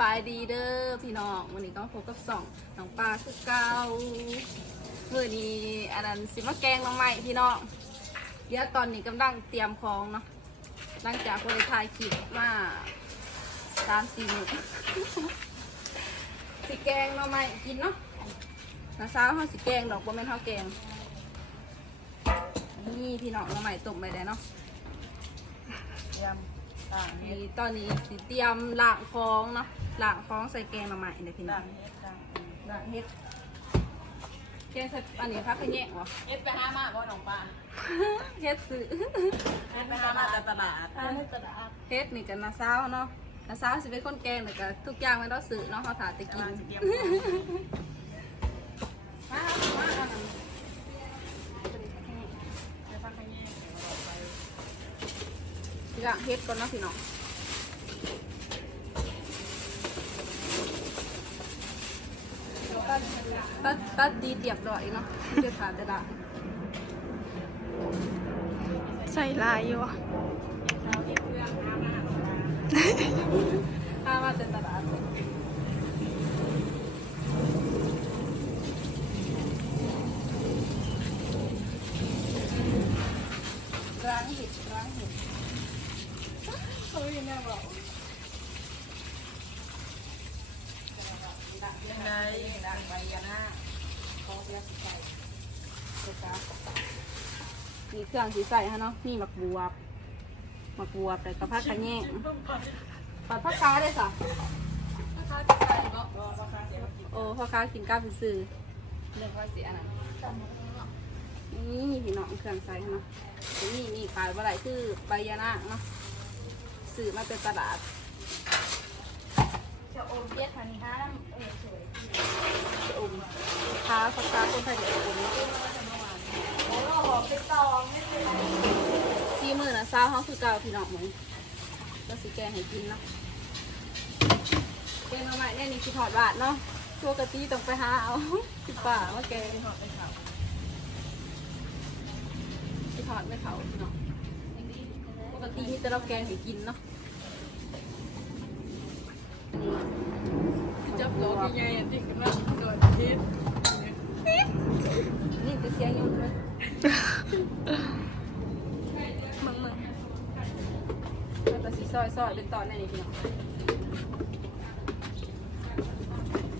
บายดีเด้อพี่น้องวันนี้ก็พบกับสองน้องปลาคือเก่าเมื่อนี้อันนั้นสิมาแกงน้องใหม่พี่น้องเดี๋ยวตอนนี้กำลังเตรียมของเนาะหลังจากคนได้ถ่ายคลิปมาสามสี่มื้อสิแกงน้องใหม่กินเนาะน้าสาวเขาสิแกงดอกบ่แม่นเขาแกงนี่พี่น้องน้องใหม่ต้มไปแล้วเนาะยำ ต่างเฮ็นี่ดตอนนี้สิเตรียมล้างฟองเนาะล้างฟองใส่แกงมาใหม่เดี๋ยวพี่น้ต่าองงเฮ็ดต่างล้างเฮ็ดแกงใส่อันนี้พักขะแยงวะ เฮ็ดไปหามาบ่น้องป้าเฮ็ดซื้อเฮ็ดไปหามาจากตลาดเฮ็ดตลาดเฮ็ดนี่กันนาซาวเนาะนาซาวสิเป็นคนแกงแต่ก็ทุกอย่างไม่ต้องซื้อเนาะเขาถาจะกิกำลันงจะเก็บมามาอันนั้น ไปฟังขยี้ ล้างเฮ็ดก่อนเนาะพี่น้องตัดตัดดีเรียบร้อยเนาะไม่ได้ขาดแต่ละใส่ลายอยู่อะเราเฮ็ดเครื่องหามาถ้ามาแต่ตลาดร้างเห็ดร้างเห็ดเขาอยู่แน่บอก ยังไง ดังใบยานาเขาเรียกใส่เจ้ามีเครื่องสีใส่ฮะเนาะมีหมักบวบหมักบวบแต่กระเพาะขะแยงปัดผักค้าได้สะโอ้พ่อค้ากินก้าวซื้อๆเรื่องว่าเสียนะนี่พี่น้องเครื่องใส่เนาะนี่มีขายอะไรคือใบยานาคเนาะซื้อมาเป็นตลาด จะโอมเย็ดพันห้าเออสวยอมค้าพ่อค้าคนไทยเดี๋ยวอมโอ้โหหอมไปตองไม่เป็นไรซีมือนะซาวเขาคือเก่าพี่น้องมือนก็สิแกงให้กินเนาะแกงมาใหม่เนี่ยนี่คือถอดบาทเนาะตัวกะทิต้องไปหาเอาที่ป่าว่าแกงหอดเป็นเขาที่ถอดไม่เขาพี่น้องปกติมีแต่เราแกงให้กินเนาะ จับตัวยังไงที่กำลังโดดเฮ็ดนี่คือเสียงยุ่งเลยมึงมึงแล้วก็สีซอยซอยเป็นตอนไหนนี่พี่น้อง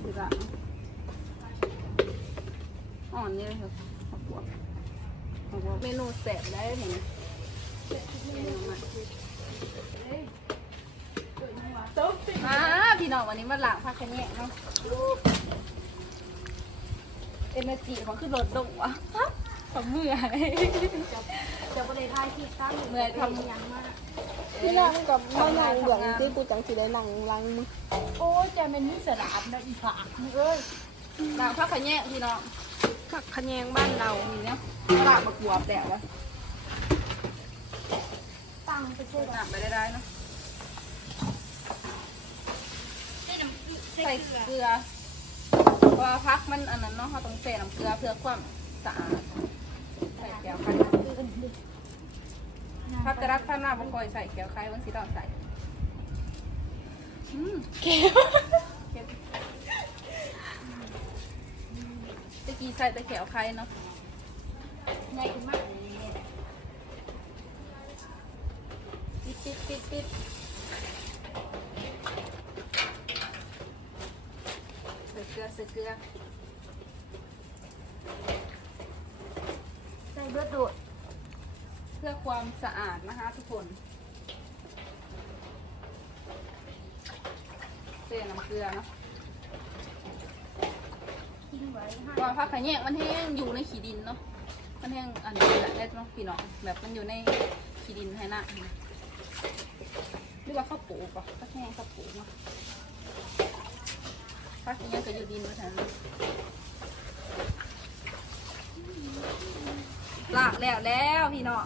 คือละอ่อนนี่เลยครับเมนูแสบได้เห็นไหมเมนูใหม่มา พี่น้องวันนี้มาหล้างผักขะแยงเนาะเอเนจีเขาคือลดลงวะผมเมื่อยจะประเดี๋ยวทายที่ตั้งเมื่อยทำยังมากพี่นั่งกับมานั่งเบื้องที่กูจังสิได้นั่งหลังมึงโอ้ยจะเป็นนิสระนะอีผากมึงเอ้ยล้างผักขะแยงพี่น้องผักขะแยงบ้านเรานี่เนาะตลาดมะกรูดแดดวะตังไปเชื่อหนักไปได้ได้เนาะ ใส่เกลือเพราะว่าพักมันอันนั้นเนาะเขาต้องใส่น้ำเกลือเพื่อความสะอาดใส่แก้วไข่พักกระดักข้างหน้าบางคอยใส่แก้วไข่บางทีต้องใส่อืมเค็มตะกี้ใส่แต่แก้วไข่เนาะใหญ่มากเลยปิดปิดปิดปิด ใส่เกลือใส่เกลือใส่เลือดโดดเพื่อความสะอาดนะคะทุกคนเส้น้ำเกลือเนาะทิ้งไว้ให้ว่าผักขะแยงมันแห้งอยู่ในขี้ดินเนาะมันแห้งอันนี้แหละได้เนาะพี่น้องแบบมันอยู่ในขี้ดินให้หน้าหรือว่าข้าวปลูกป่ะผักแห้งข้าวปูเนาะ ผักขะแยงก็อยู่ดินมาทนเนาะลากแล้วแล้วพี่น้อง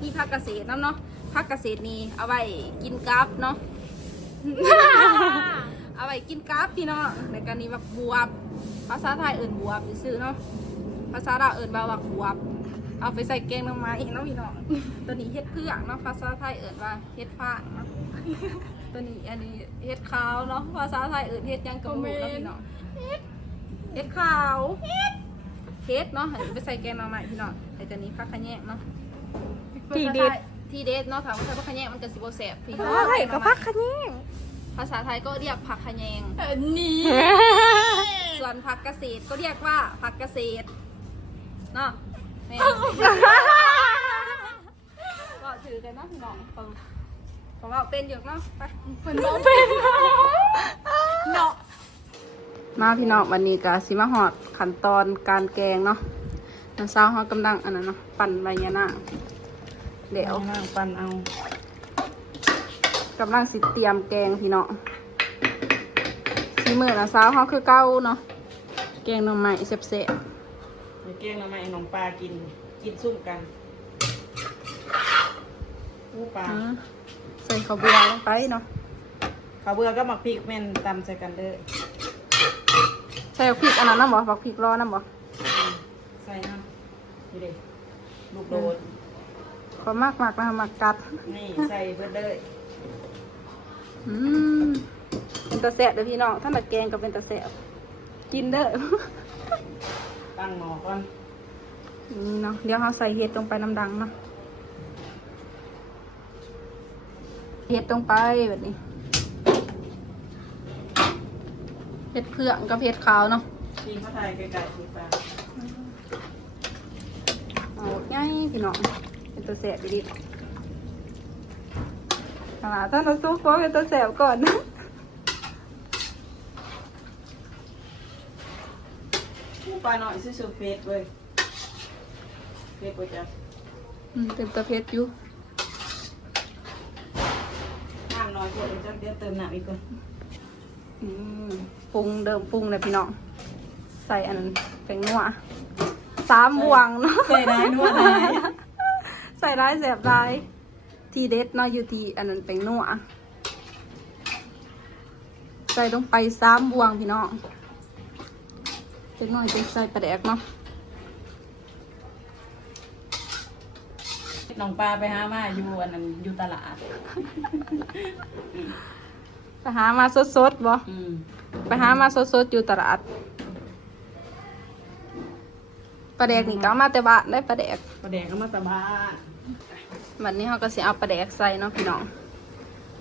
นี่ผักเกษตรน้ำเนาะผักเกษตรนี่เอาไว้กินกับเนาะเอาไว้กินกับพี่น้องในการนี้แบบบวบ ภาษาไทยเอิ่นบวบซื้อเนาะภาษาลาวเอิ่นบาวักบวบ เอาไปใส่แกงน้ำไม้เนาะพี่น้อง ตัวนี้เฮ็ดเพื่อกเนาะภาษาไทยเอิ่นว่าเฮ็ดฟ้างเนาะตัวนี้อันนี้เฮ็ดขาวเนาะภาษาไทยเอื่นเฮ็ดหยังกับหมูแล้วพี่น้องเฮ็ดขาวเฮ็ดเนาะอันนี้ไปใส่แกงหน่อไม้พี่น้องไอ้ตัวนี้ผักขะแยงเนาะที่เด็ดที่เด็ดเนาะถามว่าใส่ผักขะแยงมันก็สิบ่แซ่บพี่น้องใช่กับพักขะแยงภาษาไทยก็เรียกผักขะแยงอันนี้ส่วนผักเกษตรก็เรียกว่าผักเกษตรเนาะ แม่ก็ถือกันเนาะพี่น้องฟังเราะว่าเป็นอยู่เนาะไปมันบ่เป็นเนาะมาพี่น้องวันนี้ก็สิมาหอดขั้นตอนการแกงเนาะน้ำซาวเขากำลังอันนั้นเนาะปั่นใบยะนางเดี๋ยวนั่งปันเอากำลังสิเตรียมแกงพี่น้องสีมือน้ำซาวเขาคือเก้าเนาะแกงหน่อไม้เสบเดี๋ยวเกี้ยงทำไมน้องปลากิน กินซุ่มกันผู้ปลาๆอ่าใส่ข้าวเบื่อลงไปเนาะ ข้าวเบื่อก็หมักพริกแม่นตำใส่กันเด้อใส่พริกอันนั้นน้ำบ่ฝักพริกรอน้ำบ่อืมใส่น้ำนี่เด็ลูกโดด ขอมากมากนะมากกัด นี่ใส่เบิดเลยอืมเป็นตะแสบเด้อพี่น้องถ้ามาแกงก็เป็นตะแสบกินเด้อ ตั้งหม้อก่อนนี่เนาะเดี๋ยวเราใส่เห็ดลงไปน้ำดังเนาะเห็ดลงไปแบบนี้เห็ดเผือกกับเห็ดขาวเนาะกินข้าวไทยไก่ๆสีปลาเอาง่ายพี่น้องเป็นตัวแสบดีๆเอาล่ะถ้าเราซุกก็เป็นตัวแสบก่อนนะ ผู้ปลาหน่อยซื้อซูเฟสเว้ยเฟสประจับอืมเป็นตัวเพชรอยู่น้ำน้อยกว่าเดี๋ยวจะเดี๋ยวเติมน้ำอีกก่อนอืมปรุงเดิมปรุงเลยพี่น้องใส่อันนั้นเป็นนัวสามบวงเนาะใส่ได้นวดได้ใส่ร้ายแสบร้าย ทีเด็ดเนาะอยู่ที่อันนั้นเป็นนัวใส่ลงไปสามบวงพี่น้อง เล็กน้อยจะใส่ปลาแดกเนาะน้องปลาไปหามาอยู่อันนั้นอยู่ตลาด ไปหามาสดๆบ่อืมไปหามาสดๆอยู่ตลาดปลาแดกนี่ก็เอามาแต่บ้านได้ปลาแดกประเด็กก็มาตะบ้านวันนี้เขาก็สิเอาปลาแดกใส่เนาะพี่น้อง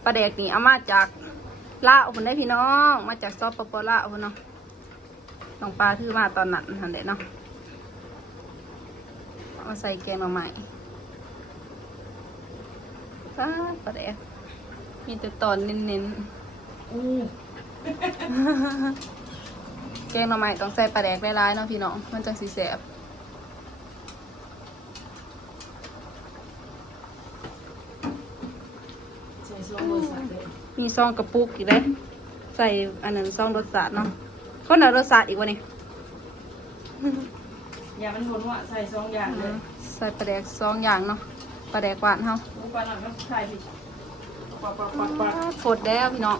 ปลาแดกนี่เอามาจากลาวคนได้พี่น้อง มาจากซอปปปลาวพุ่นเนาะ น้องปลาถือมาตอนนั้นทันเด็เนาะเอามาใส่แกงหน่อไม้ป้าปลาแดกมีแต่ตอนเน้นอู้ๆแกงหน่อไม้ต้องใส่ปลาแดกหลายๆเนาะพี่น้อง มันจังสีแสบใส่โซ่เบอร์สัตว์เลยมีซองกระปุกอีกเลยใส่อันนั้นซองรสชาติเนาะ คนเอารสชาติอีกวะนี่อย่ามันทนว่าใส่สองอย่างเลยใส่ปลาแดกสองอย่างเนาะปลาแดกหวานเฮาผู้ปลาหน่อยก็ใส่ผิดปักปักปักปักฝดแล้วพี่น้อง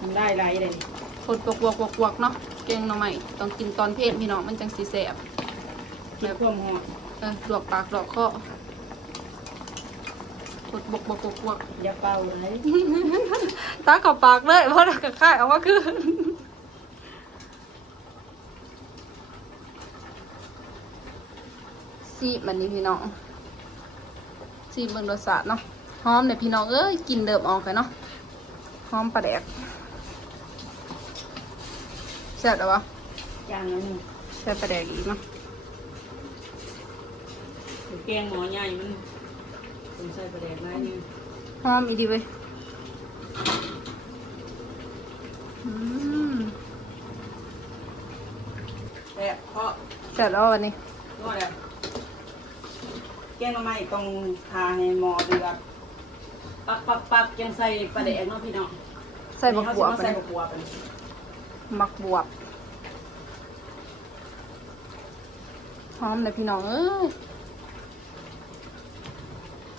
มันได้ไรเลยฝดบวกบวกบวกบวกเนาะเก่งหน่อไม้ต้องกินตอนเพศพี่น้องมันจังสีแสบกินความหอมเออลวกปากลวกคอฝด บกบกบกบกอย่าเป่าเลยตาเขับปากเลยเพราะเรากระค่ายเอาว่าคือซีมันนี่พี่น้องซีเบิ่งรสชาติเนาะหอมเนี่ยพี่น้องเอ้ยกลินเดิมออกไปเนาะหอมปลาแดกแซ่บหรอวะอย่างนั้นนี่ใส่ปลาแดกอีกเนาะเดี๋ยวแกงหมอใหญ่มัน ใส่ประเด็กไรนี่หอมอีดีเว้ยอืมแต่เพราะแซ่บแล้ววันนี้นวดแล้วแกงมาใหม่ต้องทาให้หมอเดือดปักปักปักยังใส่ประเด็กเนาะพี่น้องใส่บักบวบนี่ไปเขาสิมาใส่เลยบักบวบไปบักบวบหอมเลยพี่น้องเอ้ย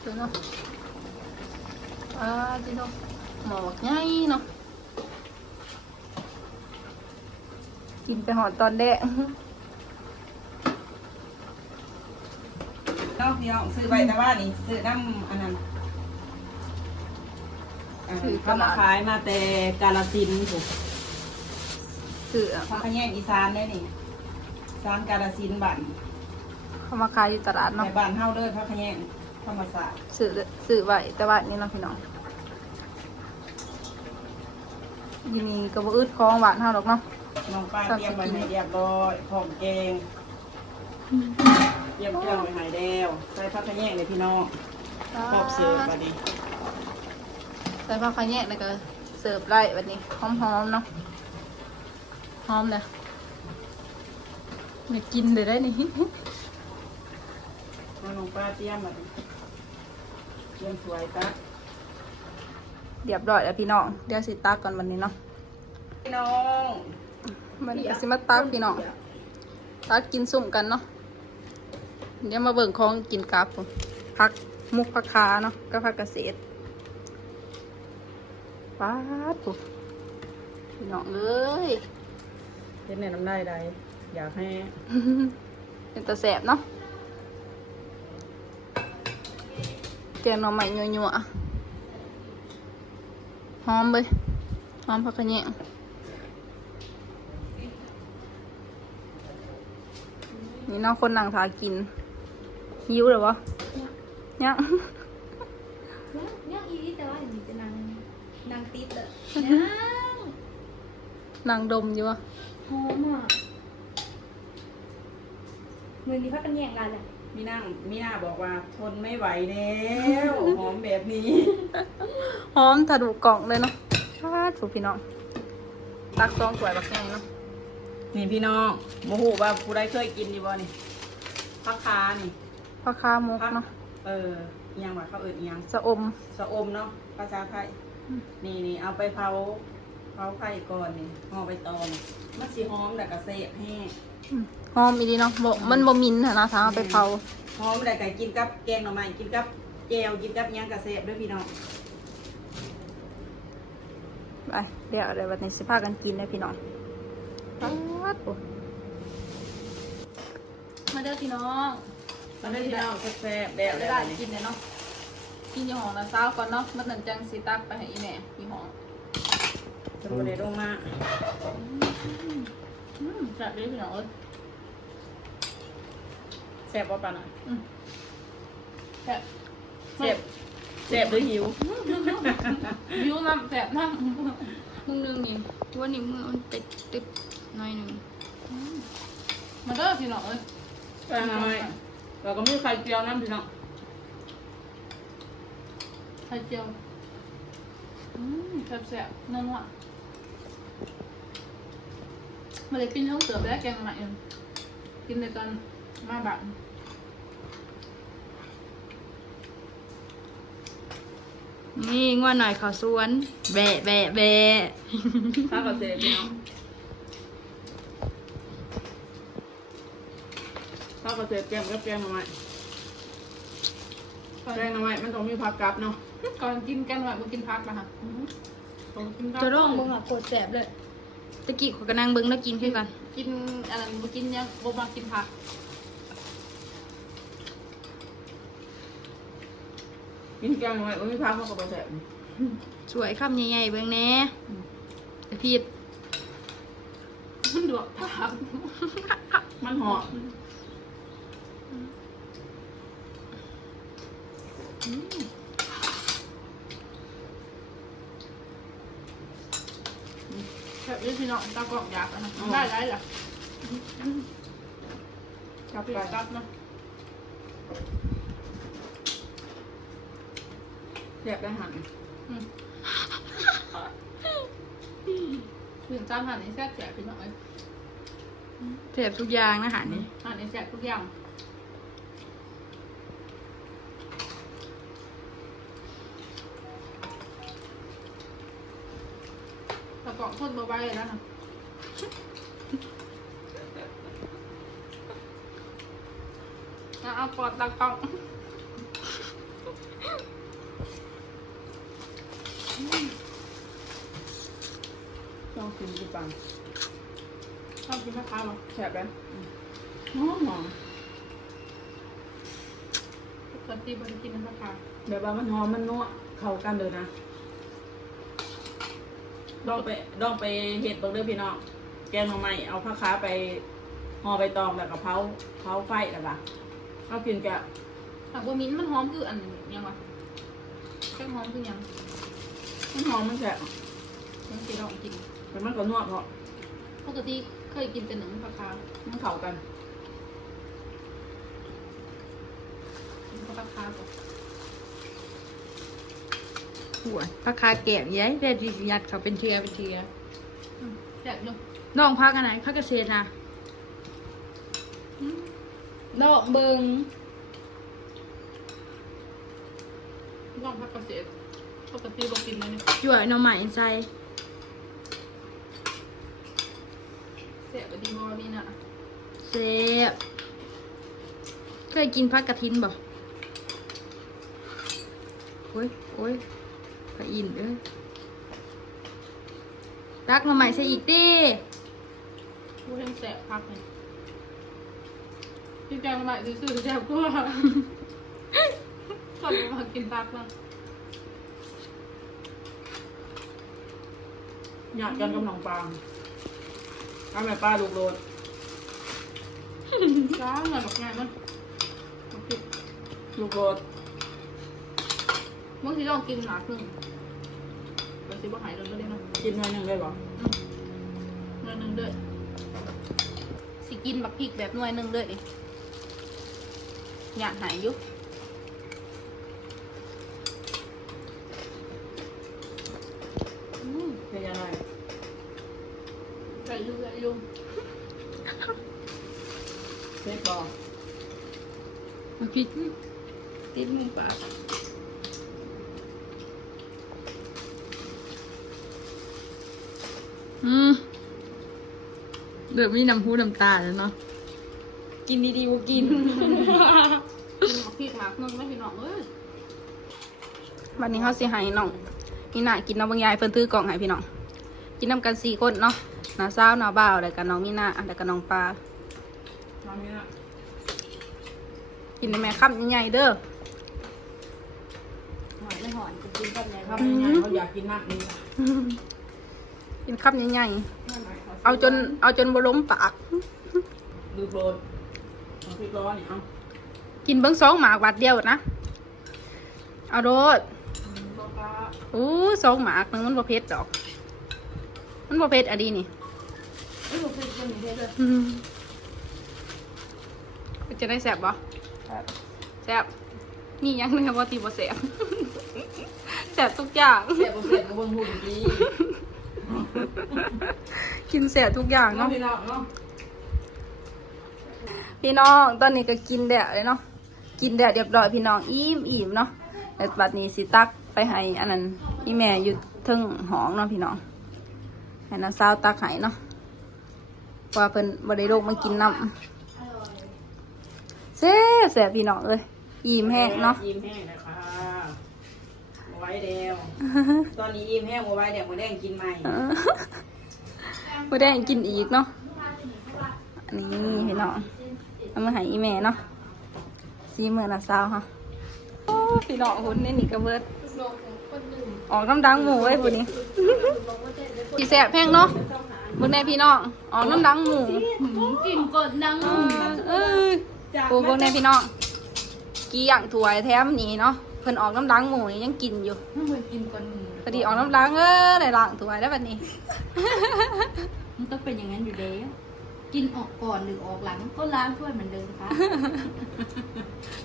เดี๋ยวเนาะอ่าพี่น้องหมอบักใหญ่เนาะกินไปหอดตอนแดงเนาะพี่น้องซื้อใบแต่ว่านี่ซื้อน้ำอันนั้นอ่าถือเขามาขายมาแต่กาลสินธุ์ถูกคือพักขะแยงอีสานได้นี่อีสานกาลสินธุ์บ้านเขามาขายอยู่ตลาดเนาะในบ้านเฮาเด้อพักขะแยง ธรรมศาสตร์สื่อสื่อไว้แต่ว่านี่เนาะพี่น้องยิมีกระบอกอึดคล้องหวานเท่าดอกเนาะน้องป้าเตรียมไว้ให้เรียบร้อยพร้อมแกงเตรียมเครื่องไว้ให้แล้วใส่พักขะแยงเลยพี่น้องครอบเสิร์ฟบัดนี้ใส่ผ้าขาวแยกแล้วก็เสิร์ฟไล่แบบนี้หอมๆเนาะหอมเลยไม่กินเลยได้นี่เอาน้องป้าเตรียมบัดนี้ เตรียมสวยตักเรียบร้อยแล้วพี่น้องเดี๋ยวสิตักก่อนวันนี้เนาะพี่น้องมันก็สิมาตักพี่น้องตักกินสุ่มกันเนาะเดี๋ยวมาเบิ่งของกินกับผมพักมุกพักคาเนาะก็พักเกษตรป้าดปุ๊บพี่น้องเอ้ยเฮ็ดในน้ำได้ใดอยากให้ เป็นตะแสบเนาะ กงหน่อไม้ยัวๆหอมเลยหอมผักกระเนียงนี่เน้องคนนั่งทากินหิวเลยวะยังยังอีแต่ว่าอย่างนี้จะนางนางติดเลยนางนั่งดมอยู่วะหอมอะมือนี้พักกันแย่งกันเลย มีนั่งมีหน้าบอกว่าทนไม่ไหวแล้วหอมแบบนี้หอมถาดูกล่องเลยเนาะพาดถูกพี่น้อง ตักซองสวยบักแกงเนาะ นี่พี่น้องโมโหว่าผู้ใดเคยกินดีบ่นี่พักคานี่ผักคาหมกพักเนาะ เอออิหยังว่าเขาเอิ้นอิหยังสะอม สะอมเนาะภาษาไทยอืมนี่นี่เอาไปเผาเผาไข่ก่อนนี่ห่อใบตองมันสิหอมแต่กระเสะแห้งอืม หอมอีดีเนาะบ่มันบ่มินค่ะนะถ้าเอาไปเผาหอมแต่ก็กินกับแกงหน่อไม้กินกับแจวกินกับอิหยังกระเสะด้วยพี่น้องไปเดี๋ยวเดี๋ยววันนี้สิพากันกินเลยพี่น้องปัดโอ้มาเด้อพี่น้องตอนนี้พี่น้องแซ่บๆแดเดี๋ยดวแล้ได้วกินเลยเนาะกินอยู่ห้องละเช้าก่อนเนาะมันนั่นจังสิตักไปให้อีแม่ที่ห้องสมุนไพรลงมา อืมแซ่บเลยพี่น้องเอ้ยแซ่บว่าปานน่ะอืมแซ่บแซ่บแซ่บหรือหิววิวน้ำแซ่บน้ำมึงนึงนี่ว่านี่มือมันติดติดหน่อยหนึงอืมมาเด้อพี่น้องเอ้ยไปหน่อยเราก็มีไข่เจียวน้ำพี่น้องไข่เจียวอืมแซ่บๆนั่นว่ะ มาเลยกินต้องเสิร์ฟแล้วแกงใหม่เองกินในตอนมาบ้านนี่ง่วนหน่อยเขาสวนแบะแบะแบะข้าวกระเทียมพี่น้องข้าวกระเทียมแกงกับแกงหน่อไม้แกงหน่อไม้มันต้องมีผักกับเนาะก่อนกินกันว่ามึงกินพักนะคะก่อนกินพักจะร้องมึงอะโคตรแสบเลย ตะกี้ขอยกระนังเบิ้งแล้วกินขึ้นกันกินอะไรมึงกินยังบ่มากินผักกินแกงหน่อไม้มันมีผักมันก็บ่แซ่บสวยคำใหญ่ๆเบิ้งแหน่แต่พี่มันดวกผักมันหอม แบบนี้พี่น้องตากล่องอยากอะนะได้ได้เหรอกับเปลี่ไปยนตับนะแซ่บได้หันอืมเปลี่ยนตับหั่นในแซ่บแซ่บพี่น้องเอ้ยแสบทุกอย่างนะหารนี่หั่นในแซ่บทุกอย่าง กล่องทนเบาๆเลยแล้วนะเอาเอาปอดตากล่องต้องกินกี่ปังชอบกินมะพร้าวเหรอแซ่บไหมหอมหอมปกติบริกินมะพร้าวแบบว่ามันหอมมันนัวเข้ากันเลยนะ ลองไปลองไปเห็ดเบิ่งเด้อพี่น้อง แกงหน่อไม้เอาผ้าค้าไปห่อใบตองแล้วก็เผาเผาไฟแล้วปะเอากินกับผักบัวมิ้นมันหอมคืออันยังวะแค่หอมคือยังมันหอมมันแซ่บยังจะลองกินแต่มันก็นวดเพราะปกติเคยกินแต่หนึ่งผักคาวมันเข้ากันกินผักคาวก่อน หัวพักคาแก้วย้ายแต่ที่สิยัดเขาเป็นเทือเป็นเทืออืมแซ่บอยู่น้องพักอันไหนพักเกษตรนะดอกเบิงลองผักกระเจี๊ยบปกติบอกกินเลยนี่จ่วยหน่อไม้ใส่แซ่บดีบอนี่นะเซฟเคยกินพักกระทินบ่โอ้ยโอ้ย พระอินทร์เอ้ยรักหน่อไม้ใส่อีกดิพูดให้แซ่บพักเลยพี่แกงมาใหม่ซื้อๆแซ่บกว่าคนมากินพักบ้างอยากกันกับน้องปางเอาแม่ป้าลูกโลดจ้าเงินบอกง่ายมันโอเคลูกโลดเมื่อกี้ลองกินหนาครึ่งเราสิบ่หายเลยก็ได้เนาะกินหน่อยหนึ่งได้บ่หน่วยหนึ่งเด้อสิกินบักพริกแบบหน่วยหนึ่งเด้อดิอยากหายอยุเป็นยังไงใส่อยุ่ใส่อยุ่เซ็กบอมาพริกติดมือปาก เดือมีน้ำหูน้ำตาแล้วเนาะกินดีๆว่ากินกินบักพริกหมากหนึ่งไม่พี่น้องเอ้ยวันนี้เขาสิให้น้องนี่น่ากินน้ำบางยายเพิ่นถือกล่องให้พี่น้องกินน้ำกันสี่คนเนาะน้าสาวน้าบ่าวแล้วก็น้องมีนาแล้วก็น้องปลาตอนนี้นะกินในแม่ค่ำใหญ่ๆเด้อหอยไม่หอยจะกินกับไหนครับยังไงเขาอยากกินมากนี่ค่ะกินค่ำใหญ่ๆ เอาจน เอาจนบล้มปากลูกโลดเอาพริกร้อนนี่เอากินเบิ้งสองหมากบาทเดียวนะ เอาโรดบอกว่าอู้สองหมากหนึงมันบ่เผ็ดดอก มันบ่เผ็ดอะดีนี่ เอ้ยผมเคยกินอย่างเดียวเลยอืมจะได้แสบบ่แสบนี่ยังเลยว่าตีบ่แสบ แสบทุกอย่าง เสียบเสียบกับเบิ้งหูดี กินแสบทุกอย่างเนาะเนาะพี่น้องเนาะ พี่น้องตอนนี้ก็กินแดดเลยเนาะ กินแดดเรียบร้อยพี่น้องอิ่มอิ่มเนาะแต่บัดนี้สิตักไปให้อันนั้นอีแม่อยู่เทึงหองเนาะพี่น้องให้น้าสาวตักให้เนาะเพราะว่าเพิ่นบ่ได้ลงมากินน้ำแซ่บแซ่บพี่น้องเอ้ยอิ่มแห้งเนาะ ยิ้มแห้งนะคะเอา ไว้เดียวตอนนี้ยิ้มแห้งเอาไว้เดี๋ยวมาแดงกินใหม่เออบ่ได้กินอีกเนาะอันนี้พี่น้องเอามาให้อีแม่เนาะซีมือน้าสาวค่ะโอ้พี่น้องหุ่นนี่นี่กระเบิดออกน้ำดังหมูไว้ปุ่นี้พี่แสบแพงเนาะบนในพี่น้องออกน้ำดังหมูกินกดดังเออปูบนในพี่น้องกี่อย่างถวยแถมนี่เนาะเพิ่นออกน้ำดังหมูนี่ยังกินอยู่ไม่เคยกินก่อนหมูพอดีออกน้ำดังเออได้ล้างถวยได้แบบนี้ มันต้องเป็นอย่างนั้นอยู่แล้ว กินออกก่อนหรือออกหลังก็ล้างถ้วยเหมือนเดิมค่ะ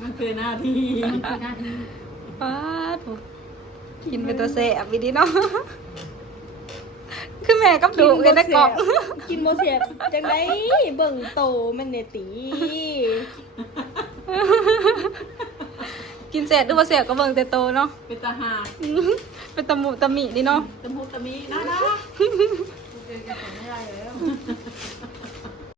มันคือหน้าที่มันคือหน้าที่ป้าดโถกินเป็นตัวแสบวิดีเนาะคือแม่กับดูกันได้กล่องกินโมเสียจังไดเบิ่งโตมันเนตี กินเสร็จดูว่าเสียก็เบิ่งแต่โตเนาะ เป็นตาหากเป็นตะหมูตะหมีดิเนาะ ตะมุตะมีน่ารักไม่ได้แล้ว